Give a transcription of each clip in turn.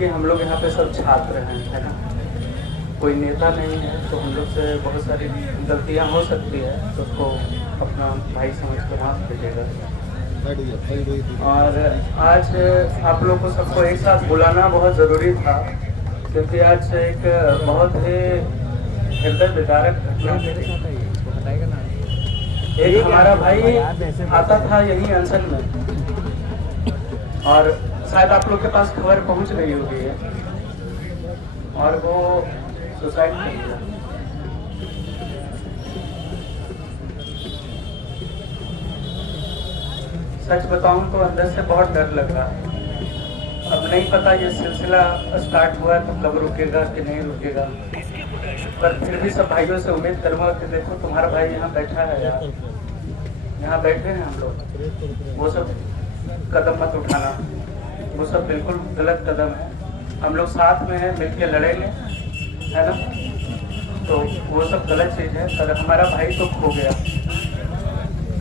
कि हम लोग यहाँ पे सब छात्र हैं, है ना, कोई नेता नहीं है, तो हम लोग से बहुत सारी गलतियाँ हो सकती है, तो उसको अपना भाई समझ कर माफ कीजिएगा। और आज आप लोग को सबको एक साथ बुलाना बहुत ज़रूरी था, क्योंकि आज एक बहुत ही हृदय विदारक घटना घटी। एक हमारा भाई आता था यही अनशन में, और शायद आप लोग के पास खबर पहुंच रही होगी है, और वो सुसाइड कर लिया। सच बताऊं तो अंदर से बहुत डर लग रहा है। अब नहीं पता ये सिलसिला स्टार्ट हुआ तो कब रुकेगा कि नहीं रुकेगा, पर फिर भी सब भाइयों से उम्मीद करूंगा कि देखो तुम्हारा भाई यहाँ बैठा है यार, यहाँ बैठे हैं हम लोग, वो सब कदम मत उठाना, वो सब बिल्कुल गलत कदम है। हम लोग साथ में हैं, मिलके लड़ेंगे, है ना, तो वो सब गलत चीज़ है। पर हमारा भाई तो खो गया।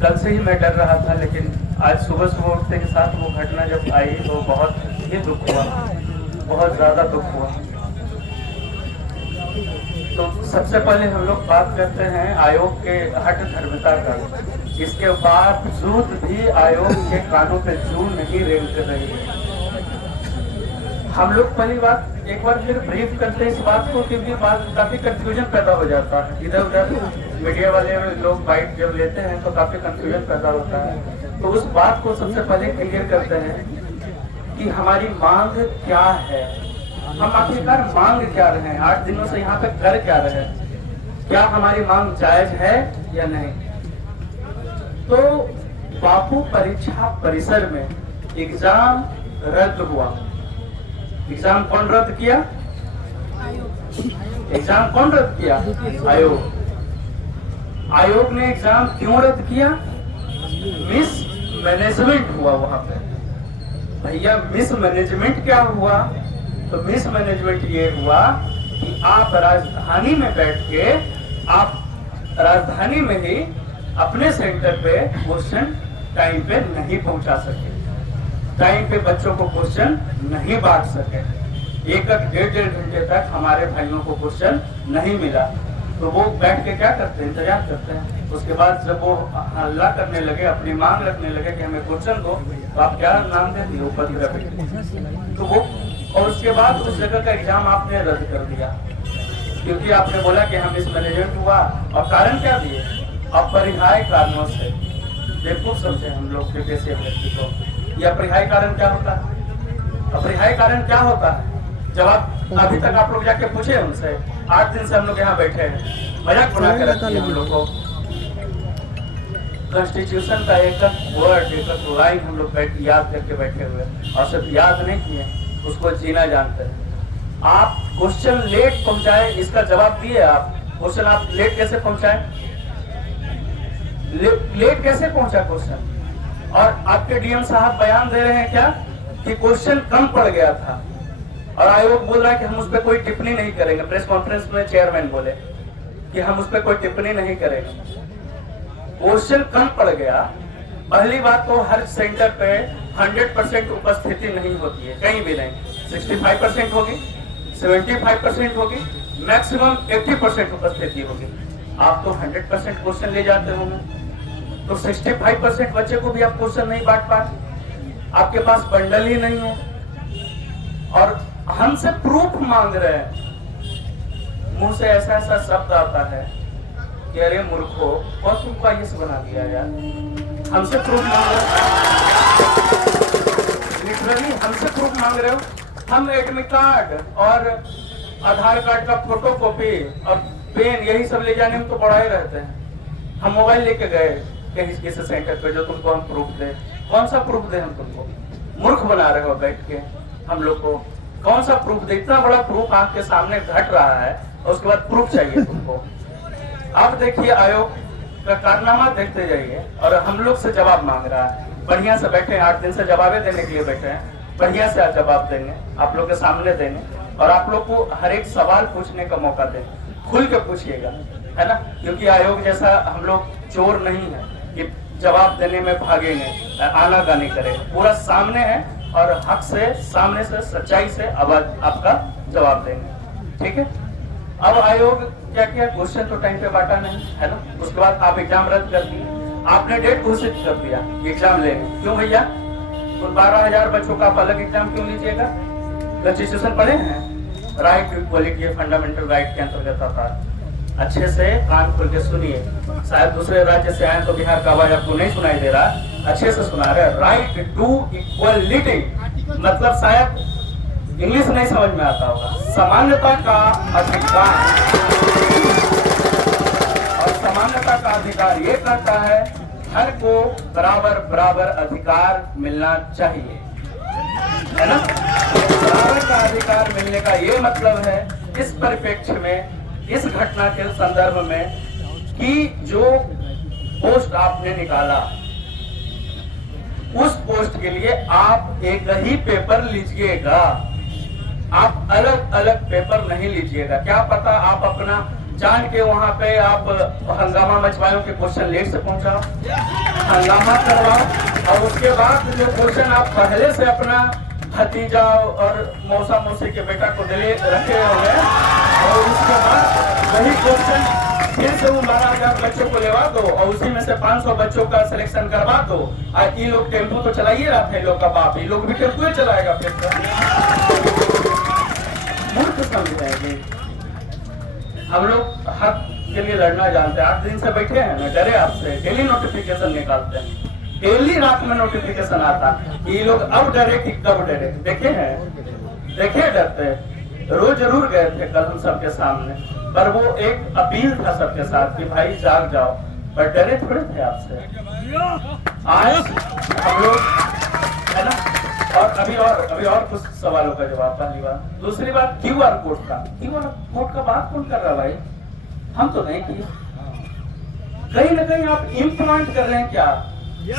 कल से ही मैं डर रहा था, लेकिन आज सुबह सुबह उठते के साथ वो घटना जब आई तो बहुत ही दुख हुआ, बहुत ज़्यादा दुख हुआ। तो सबसे पहले हम लोग बात करते हैं आयोग के हठ धर्मिता का। इसके बावजूद भी आयोग के कानों पे जू नहीं रेंग कर रही है। हम लोग पहली बात एक बार फिर ब्रीफ करते हैं इस बात को, क्योंकि बात काफी कंफ्यूजन पैदा हो जाता है। इधर उधर मीडिया वाले लोग बाइट जब लेते हैं तो काफी कंफ्यूजन पैदा होता है। तो उस बात को सबसे पहले क्लियर करते हैं कि हमारी मांग क्या है, हम आखिरकार मांग क्या रहे हैं, 8 दिनों से यहाँ पे कर क्या रहे हैं, क्या हमारी मांग जायज है या नहीं। तो बापू परीक्षा परिसर में एग्जाम रद्द हुआ। एग्जाम कौन रद्द किया? एग्जाम कौन रद्द किया? आयोग। आयोग ने एग्जाम क्यों रद्द किया? मिस मैनेजमेंट हुआ वहां पे। भैया मिस मैनेजमेंट क्या हुआ? तो मिस मैनेजमेंट ये हुआ कि आप राजधानी में बैठ के, आप राजधानी में ही अपने सेंटर पे क्वेश्चन टाइम पे नहीं पहुंचा सके, टाइम पे बच्चों को क्वेश्चन नहीं बांट सके। 1-1.5 घंटे तक हमारे भाइयों को क्वेश्चन नहीं मिला। तो वो बैठ के क्या करते हैं? इंतजार करते हैं। उसके बाद जब वो हल्ला करने लगे, अपनी मांग रखने लगे कि हमें क्वेश्चन दो, तो आप क्या नाम दे दिए? उपद्रवी। तो वो, और उसके बाद उस जगह का एग्जाम आपने रद्द कर दिया, क्योंकि आपने बोला कि हम इस मैनेजमेंट हुआ। और कारण क्या दिए? अपरिहार्य कारणों से। बेवकूफ समझे हम लोग के जैसे व्यक्ति को। ये अपरिहार्य कारण क्या होता है? अपरिहार्य कारण क्या होता है? जवाब अभी तक आप लोग जाके पूछे उनसे। 8 दिन से हम लोग यहाँ बैठे हैं, मजाक बना के रखते हैं हम लोग को। कॉन्स्टिट्यूशन का एक वर्ड, एक लाइन हम लोग याद करके बैठे हुए, और सिर्फ याद नहीं किए, उसको जीना जानते हैं। आप क्वेश्चन लेट पहुंचाए, इसका जवाब दिए आप। क्वेश्चन आप लेट कैसे पहुंचाए? लेट कैसे पहुंचा क्वेश्चन? और आपके डीएम साहब बयान दे रहे हैं क्या कि क्वेश्चन कम पड़ गया था, और आयोग बोल रहा है कि हम उस पर कोई टिप्पणी नहीं करेंगे। प्रेस कॉन्फ्रेंस में चेयरमैन बोले कि हम उस पर कोई टिप्पणी नहीं करेंगे। क्वेश्चन कम पड़ गया। पहली बात तो हर सेंटर पे 100% उपस्थिति नहीं होती है, कहीं भी नहीं। 65% होगी, 75% होगी, मैक्सिमम 80% उपस्थिति होगी। आप तो 100% क्वेश्चन ले जाते होंगे, तो 65% बच्चे को भी आप क्वेश्चन नहीं बांट पाए। आपके पास बंडल ही नहीं है, और हमसे प्रूफ मांग रहे हैं। मुंह से ऐसा ऐसा शब्द आता है कि अरे मूर्खो, कौन तुमको आईएएस बना दिया यार? हमसे प्रूफ मांग रहे हो, लिटरली हमसे प्रूफ मांग रहे हो। हम एडमिट कार्ड और आधार कार्ड का फोटोकॉपी और पेन यही सब ले जाने में तो बड़ा ही रहते हैं। हम मोबाइल लेके गए कहीं किसी सेंटर पे जो तुमको हम प्रूफ दे। कौन सा प्रूफ दे? हम तुमको मूर्ख बना रहे हो बैठ के हम लोग को। कौन सा प्रूफ दे? इतना बड़ा प्रूफ आपके सामने घट रहा है, और उसके बाद प्रूफ चाहिए तुमको। अब देखिए आयोग का कारनामा देखते जाइए, और हम लोग से जवाब मांग रहा है। बढ़िया से बैठे 8 दिन से जवाबें देने के लिए बैठे हैं, बढ़िया से जवाब देंगे, आप लोग के सामने देंगे, और आप लोग को हर एक सवाल पूछने का मौका देंगे। खुल के पूछिएगा, है ना, क्योंकि आयोग जैसा हम लोग चोर नहीं है कि जवाब देने में भागेंगे, आनाकानी करें। पूरा सामने है, और हक से, सामने से, सच्चाई से आवाज आपका जवाब देंगे। ठीक है। अब आयोग क्या किया, क्वेश्चन तो टाइम पे बांटा नहीं है ना, उसके बाद आप एग्जाम रद्द कर दिए, आपने डेट घोषित कर दिया एग्जाम लेंगे। क्यों भैया, तो 12,000 बच्चों का आप अलग एग्जाम क्यों लीजिएगा? कॉन्स्टिट्यूशन पढ़े हैं, right to equality fundamental right के अंतर्गत आता है। अच्छे से कान खोल के सुनिए, शायद दूसरे राज्य से आए तो बिहार का आवाज आपको नहीं सुनाई दे रहा, अच्छे से सुना रहे। राइट टू इक्वलिटी मतलब शायद इंग्लिश नहीं समझ में आता होगा, समानता का अधिकार। और समानता का अधिकार ये कहता है हर को बराबर बराबर अधिकार मिलना चाहिए, है ना। बराबर का अधिकार मिलने का ये मतलब है इस परिप्रेक्ष्य में, इस घटना के संदर्भ में, कि जो पोस्ट आपने निकाला उस पोस्ट के लिए आप एक ही पेपर लीजिएगा, आप अलग अलग पेपर नहीं लीजिएगा। क्या पता आप अपना जान के वहां पे आप हंगामा मचवाओ के क्वेश्चन लेट से पहुंचाओ, हंगामा करवाओ, और उसके बाद जो क्वेश्चन आप पहले से अपना भतीजा और मौसा मौसी के बेटा को दिले रखे होंगे, और उसके बाद वही क्वेश्चन फिर से वो 12,000 बच्चों को लेवा दो और उसी में से 500 बच्चों का सिलेक्शन करवा दो। आज ये लोग टेम्पो तो चलाइए रहा था, लोग का बाप, ये लोग भी टेम्पो ही चलाएगा फिर मूर्ख समझेंगे। हम लोग हक के लिए लड़ना जानते हैं, 8 दिन से बैठे हैं ना, डरे आपसे, डेली नोटिफिकेशन निकालते हैं, डेली रात में नोटिफिकेशन आता, ये लोग अब डरे कि कब डरे। देखे हैं, देखे डरते, रोज जरूर गए थे कल हम सबके सामने, पर वो एक अपील था सबके साथ कि भाई जाग जाओ, पर डरे थोड़े थे आपसे। आज हम लोग, है ना। और अभी और कुछ सवालों का जवाब। पहली बात, दूसरी बात QR कोड का, QR कोड का बात कौन कर रहा भाई, हम तो नहीं किए। कहीं ना कहीं आप इम्प्लांट कर रहे हैं क्या?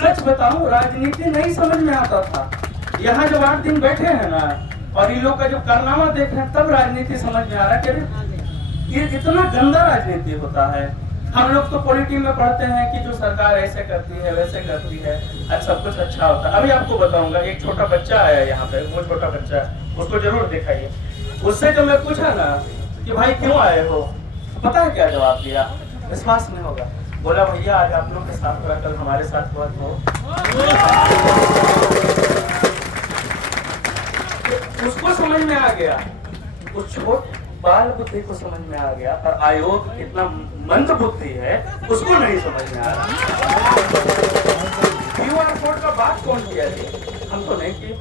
सच बताऊं, राजनीति नहीं समझ में आता था, यहाँ जब 8 दिन बैठे हैं ना और इन लोग का जब कारनामा देख रहे हैं तब राजनीति समझ में आ रहा है कि ये इतना गंदा राजनीति होता है। हम लोग तो पॉलिटी में पढ़ते हैं कि जो सरकार ऐसे करती है वैसे करती है, आज सब कुछ अच्छा होता है। अभी आपको बताऊंगा, एक छोटा बच्चा आया यहाँ पे, वो छोटा बच्चा, उसको जरूर दिखाइए। उससे जब मैं पूछा ना कि भाई क्यों आए हो, पता है क्या जवाब दिया? विश्वास नहीं होगा, बोला भैया आज आप लोग के साथ हुआ, कल हमारे साथ हुआ तो उसको समझ में आ गया, उस छोट बाल बुद्धि को समझ में आ गया, पर आयोग कितना मंद बुद्धि है उसको नहीं समझ में आ रहा। QR कोड का बात कौन किया जी? हम तो नहीं किए।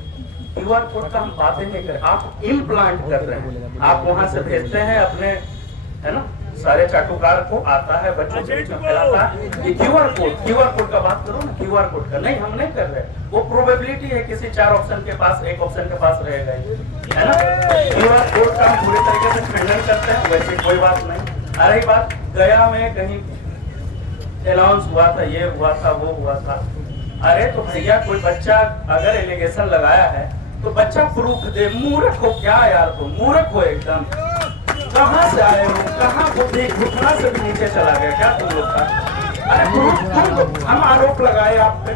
QR कोड का हम बातें नहीं कर, आप इम्प्लांट कर रहे हैं, आप वहां से भेजते हैं अपने, है ना, सारे चाटुकार को आता है, बच्चों के बीच में फैलाता है ये QR कोड का बात करो ना, QR कोड का नहीं, हम नहीं कर रहे। वो प्रोबेबिलिटी है किसी 4 ऑप्शन के पास, एक ऑप्शन के पास रहेगा, है ना। QR कोड का हम पूरी तरीके से खंडन करते हैं, वैसे कोई बात नहीं। आ रही बात, गया में कहीं अनाउंस हुआ था, ये हुआ था, वो हुआ था। अरे तो भैया कोई बच्चा अगर एलिगेशन लगाया है तो बच्चा प्रूफ दे। मूर्ख हो क्या यार, तुम मूर्ख हो एकदम, कहाँ से आए हो, कहाँ बुद्धि घुटना से भी नीचे चला गया क्या तुम लोग का? अरे प्रूफ, हम आरोप लगाए आप पे,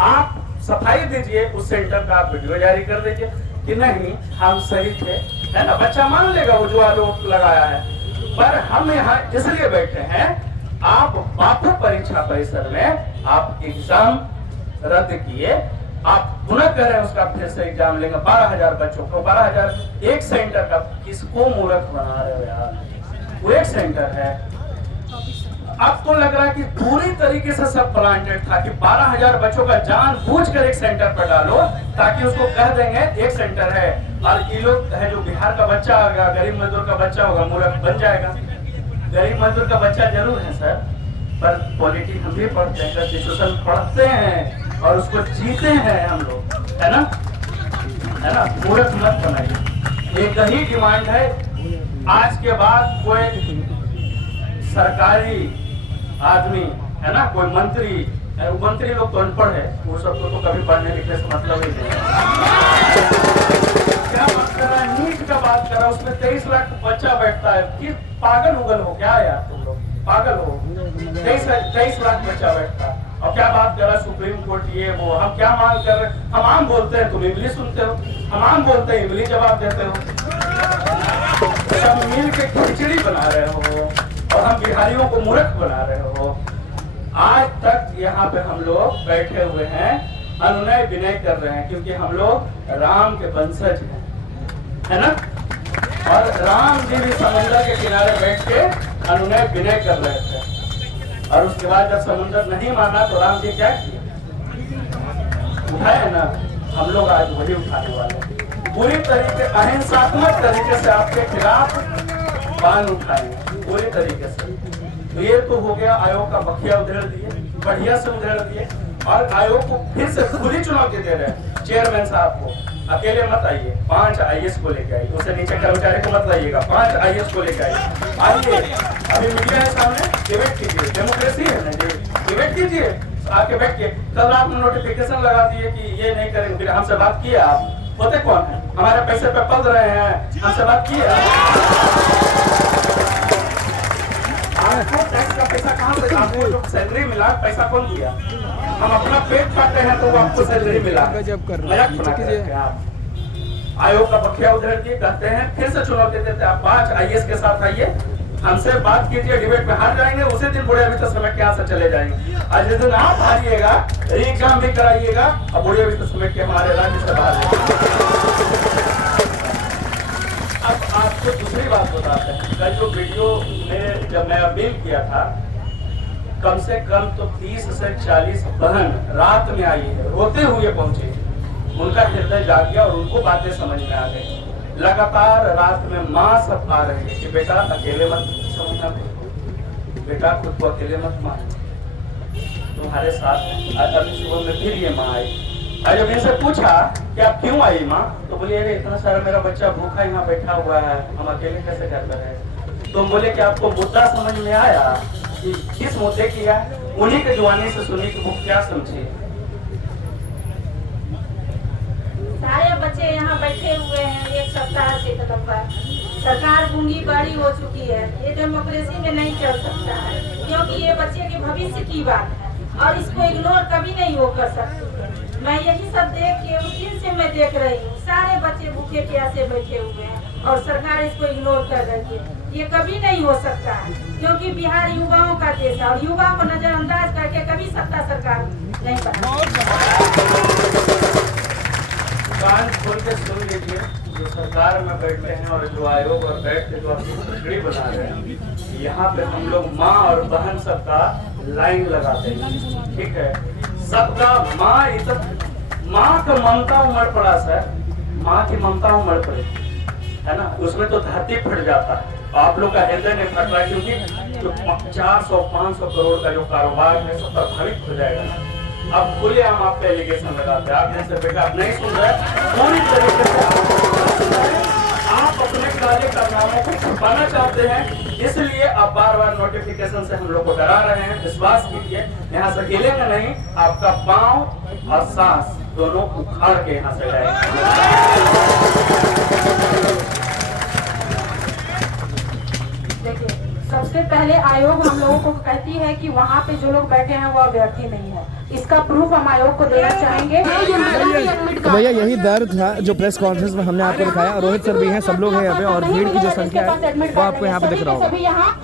आप सफाई दीजिए, उस सेंटर का आप वीडियो जारी कर दीजिए कि नहीं हम सही थे, है ना। बच्चा मान लेगा वो जो आरोप लगाया है। पर हम यहाँ इसलिए बैठे हैं, आप बापू परीक्षा परिसर में आप एग्जाम रद्द किए, आप पुनः कर रहे हैं उसका फिर से एग्जाम लेंगे 12,000 बच्चों को, 12,000 एक सेंटर का, किसको मूर्ख बना रहे हो यार? वो एक सेंटर है। आपको लग रहा है कि पूरी तरीके से सब प्लांटेड था कि 12,000 बच्चों का जानबूझकर एक सेंटर पर डालो ताकि उसको कह देंगे एक सेंटर है, और ये लोग है जो बिहार का बच्चा होगा, गरीब मजदूर का बच्चा होगा, मूर्ख बन जाएगा। गरीब मजदूर का बच्चा जरूर है सर, पर पॉलिटी हम भी पढ़ते हैं, कॉन्स्टिट्यूशन पढ़ते हैं और उसको जीते हैं हम लोग, है ना, है ना। मूर्ख मत बनाइए। एक ही डिमांड है, आज के बाद कोई सरकारी आदमी, है ना, कोई मंत्री लोग तो अनपढ़ है, वो सबको तो कभी पढ़ने लिखने से मतलब ही नहीं। क्या बात कर रहा है, नीट का बात कर रहा है, उसमें 23 लाख बच्चा बैठता है, कि पागल उगल हो क्या यार तुम लोग, पागल हो? 23 लाख बच्चा बैठता है, और क्या बात कर रहा है सुप्रीम कोर्ट ये वो, हम क्या मांग कर रहे हैं? हम आम बोलते हैं तुम इंग्लिश सुनते हो, हम आम बोलते हैं इंग्लिश जवाब देते हो। सब मिल के खिचड़ी बना रहे हो और हम बिहारियों को मूर्ख बना रहे हो। आज तक यहाँ पे हम लोग बैठे हुए हैं, अनुनय विनय कर रहे हैं, क्योंकि हम लोग राम के वंशज हैं, है ना। और राम जी भी समुद्र के किनारे बैठ के अनुनय विनय कर रहे थे, और उसके बाद जब समुद्र नहीं माना तो राम जी क्या किए? उठाए ना। हम लोग आज वही उठाने वाले हैं, पूरी तरीके अहिंसात्मक तरीके से आपके खिलाफ बाण उठाएंगे पूरी तरीके से। तो ये तो हो गया आयोग का बखिया उधेड़ दिए, बढ़िया से उधेड़ दिए, और आयोग को फिर से खुली चुनौती दे रहे हैं चेयरमैन साहब को, अकेले मत आइए, 5 IAS को लेके आइए, उससे नीचे कर्मचारी को मत लाइएगा, 5 IAS को लेके आइए। अभी मीडिया है सामने, डिबेट कीजिए, डेमोक्रेसी है ना जी, डिबेट कीजिए आके बैठ के। कल रात में नोटिफिकेशन लगा दिए कि ये नहीं करेंगे, फिर हमसे बात किए आप? होते कौन है? हमारे पैसे पे पल रहे हैं, हमसे बात किए? आपको टैक्स का पैसा कहाँ से? आपको जो सैलरी मिला पैसा कौन दिया? हम अपना पेट काटते हैं तो आपको सैलरी मिला। आप आयोग का बखिया उधेड़ दिए, कहते हैं फिर से चुनौती देते हैं, आप 5 IAS के साथ आइए, हमसे बात कीजिए, डिबेट में हार जाएंगे उसी दिन बुढ़िया वित्त समेट के यहाँ से चले जाएंगे। आज जिस दिन आप हारिएगा एग्जाम भी कराइएगा और बुढ़िया वित्त समेट के हमारे राज्य से बाहर। अब आपको दूसरी बात बताते हैं, कल जो वीडियो में जब मैं अपील किया था, कम से कम तो 30 से 40 बहन रात में आई है, रोते हुए पहुंचे, उनका हृदय जाग गया और उनको बातें समझ में आ गई। लगातार रात में माँ सब आ रही है कि बेटा अकेले मत समझना, बेटा खुद को अकेले मत मार, तुम्हारे साथ। आज अभी सुबह में फिर ये माँ आई, और जब इनसे पूछा कि आप क्यों आई माँ, तो बोले अरे इतना सारा मेरा बच्चा भूखा यहाँ बैठा हुआ है, हम अकेले कैसे कर रहे। तुम बोले कि आपको मुद्दा समझ में आया कि किस मुद्दे की है? उन्हीं के जुबानी से सुनी कि वो क्या समझे। सारे बच्चे यहाँ बैठे हुए हैं एक सप्ताह से कदम पर। सरकार गूंगी बाड़ी हो चुकी है, ये डेमोक्रेसी में नहीं चल सकता है, क्योंकि ये बच्चे के भविष्य की बात है और इसको इग्नोर कभी नहीं वो कर सकते। मैं यही सब देख के उस दिन से मैं देख रही हूँ, सारे बच्चे भूखे प्यासे बैठे हुए हैं और सरकार इसको इग्नोर कर रही है। ये कभी नहीं हो सकता है, क्योंकि बिहार युवाओं का देश है और युवा को नजरअंदाज करके कभी सत्ता सरकार नहीं बना। कान खोल के सुन लीजिए, जो सरकार में बैठे हैं और जो आयोग और बैठ के जो अपनी खिचड़ी बना रहे हैं, यहाँ पे हम लोग माँ और बहन सबका लाइन लगाते हैं, ठीक है। सबका माँ माँ का ममता उमड़ पड़ा सर, माँ की ममता उमड़ पड़ी है ना, उसमें तो धरती फट जाता है। आप लोग का हृदय नहीं फट रहा, क्योंकि जो 400-500 करोड़ का जो कारोबार है सब प्रभावित हो जाएगा। अब खुले हम आप पे एलिगेशन लगाते हैं, आप जैसे बेटा आप नहीं सुन रहे, पूरी तरीके से आप अपने काले कारनामों को छुपाना चाहते हैं, इसलिए आप बार-बार नोटिफिकेशन से हम लोग को डरा रहे हैं। विश्वास कीजिए, यहाँ से हिलेंगे नहीं, आपका पांव और सांस दोनों उखाड़ के यहाँ से जाएंगे। देखिए, सबसे पहले आयोग हम लोगों को कहती है कि वहाँ पे जो लोग बैठे हैं वो अभ्यर्थी नहीं है, इसका प्रूफ हम आयोग को देना चाहेंगे। तो भैया यही दर्द था जो प्रेस कॉन्फ्रेंस में हमने आपको दिखाया, रोहित सर भी हैं, सब लोग हैं यहाँ पे, और भीड़ की जो संख्या है वो आपको यहाँ पे दिख रहा होगा।